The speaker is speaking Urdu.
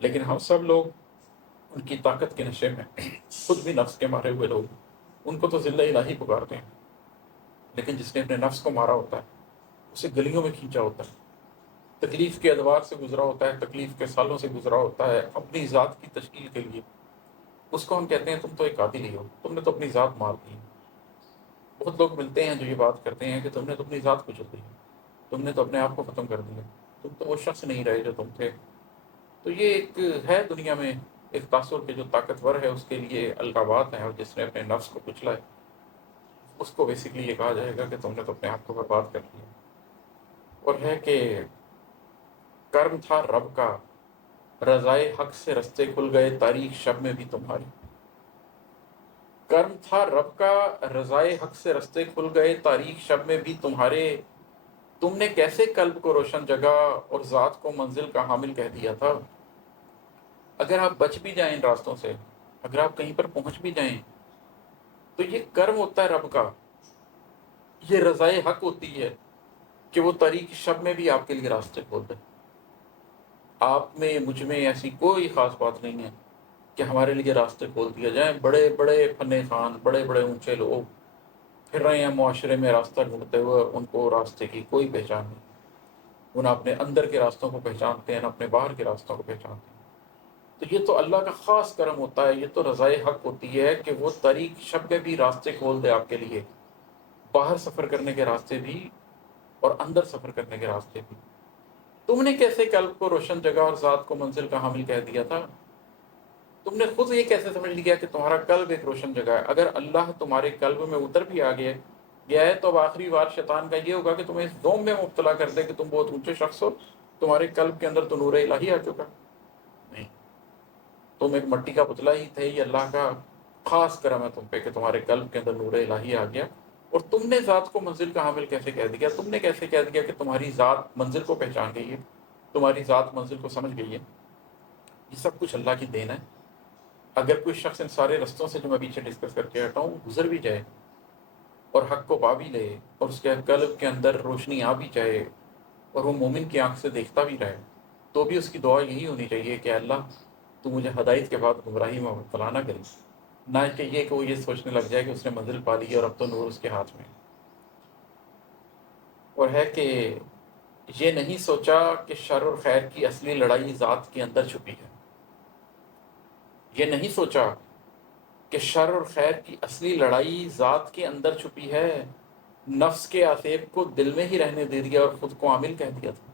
لیکن ہم سب لوگ ان کی طاقت کے نشے میں، خود بھی نفس کے مارے ہوئے لوگ، ان کو تو ذلہ الہی پکارتے ہیں، لیکن جس نے اپنے نفس کو مارا ہوتا ہے اسے گلیوں میں کھینچا ہوتا ہے، تکلیف کے ادوار سے گزرا ہوتا ہے، تکلیف کے سالوں سے گزرا ہوتا ہے اپنی ذات کی تشکیل کے لیے، اس کو ہم کہتے ہیں تم تو ایک قاتل ہی ہو، تم نے تو اپنی ذات مار دی۔ بہت لوگ ملتے ہیں جو یہ بات کرتے ہیں کہ تم نے تو اپنی ذات کچل دی، تم نے تو اپنے آپ کو ختم کر دیا، تم تو وہ شخص نہیں رہے جو تم تھے۔ تو یہ ایک ہے دنیا میں ایک تاثر کہ جو طاقتور ہے اس کے لیے القابات ہیں، اور جس نے اپنے نفس کو کچلا ہے اس کو بیسکلی یہ کہا جائے گا کہ تم نے تو اپنے آپ کو برباد کر دیا۔ اور ہے کہ کرم تھا رب کا، رضائے حق سے رستے کھل گئے تاریخ شب میں بھی تمہاری۔ کرم تھا رب کا، رضائے حق سے رستے کھل گئے تاریخ شب میں بھی تمہارے، تم نے کیسے قلب کو روشن جگہ اور ذات کو منزل کا حامل کہہ دیا تھا۔ اگر آپ بچ بھی جائیں ان راستوں سے، اگر آپ کہیں پر پہنچ بھی جائیں، تو یہ کرم ہوتا ہے رب کا، یہ رضائے حق ہوتی ہے کہ وہ تاریخ شب میں بھی آپ کے لیے راستے کھول دے۔ آپ میں مجھ میں ایسی کوئی خاص بات نہیں ہے کہ ہمارے لیے راستے کھول دیے جائیں۔ بڑے بڑے فن خان، بڑے بڑے اونچے لوگ پھر رہے ہیں معاشرے میں راستہ ڈھونڈتے ہوئے، ان کو راستے کی کوئی پہچان نہیں، وہ نہ اپنے اندر کے راستوں کو پہچانتے ہیں نہ اپنے باہر کے راستوں کو پہچانتے ہیں۔ تو یہ تو اللہ کا خاص کرم ہوتا ہے، یہ تو رضائے حق ہوتی ہے کہ وہ طریق شب میں بھی راستے کھول دے آپ کے لیے، باہر سفر کرنے کے راستے بھی اور اندر سفر کرنے کے راستے بھی۔ تم نے کیسے قلب کو روشن جگہ اور ذات کو منزل کا حامل کہہ دیا تھا۔ تم نے خود یہ کیسے سمجھ لیا کہ تمہارا قلب ایک روشن جگہ ہے۔ اگر اللہ تمہارے قلب میں اتر بھی آ گیا ہے تو اب آخری وار شیطان کا یہ ہوگا کہ تمہیں اس ذوم میں مبتلا کر دے کہ تم بہت اونچے شخص ہو، تمہارے قلب کے اندر تو نور الہی آ چکا۔ نہیں، تم ایک مٹی کا پتلا ہی تھے، یہ اللہ کا خاص کرم ہے تم پہ کہ تمہارے قلب کے اندر نور الہی آ گیا، اور تم نے ذات کو منزل کا حامل کیسے کہہ دیا۔ تم نے کیسے کہہ دیا کہ تمہاری ذات منزل کو پہچان گئی ہے، تمہاری ذات منزل کو سمجھ گئی ہے۔ یہ سب کچھ اللہ کی دین ہے۔ اگر کوئی شخص ان سارے رستوں سے جو میں پیچھے ڈسکس کر کے ہٹا ہوں گزر بھی جائے اور حق کو پا بھی لے، اور اس کے قلب کے اندر روشنی آ بھی جائے، اور وہ مومن کی آنکھ سے دیکھتا بھی رہے، تو بھی اس کی دعا یہی ہونی چاہیے کہ اللہ تو مجھے ہدایت کے بعد گمراہی میں مبتلا نہ کرے، نہ کہ یہ کہ وہ یہ سوچنے لگ جائے کہ اس نے منزل پا لی اور اب تو نور اس کے ہاتھ میں۔ اور ہے کہ یہ نہیں سوچا کہ شر اور خیر کی اصلی لڑائی ذات کے اندر چھپی ہے۔ یہ نہیں سوچا کہ شر اور خیر کی اصلی لڑائی ذات کے اندر چھپی ہے، نفس کے آفیب کو دل میں ہی رہنے دے دیا اور خود کو عامل کہہ دیا تھا۔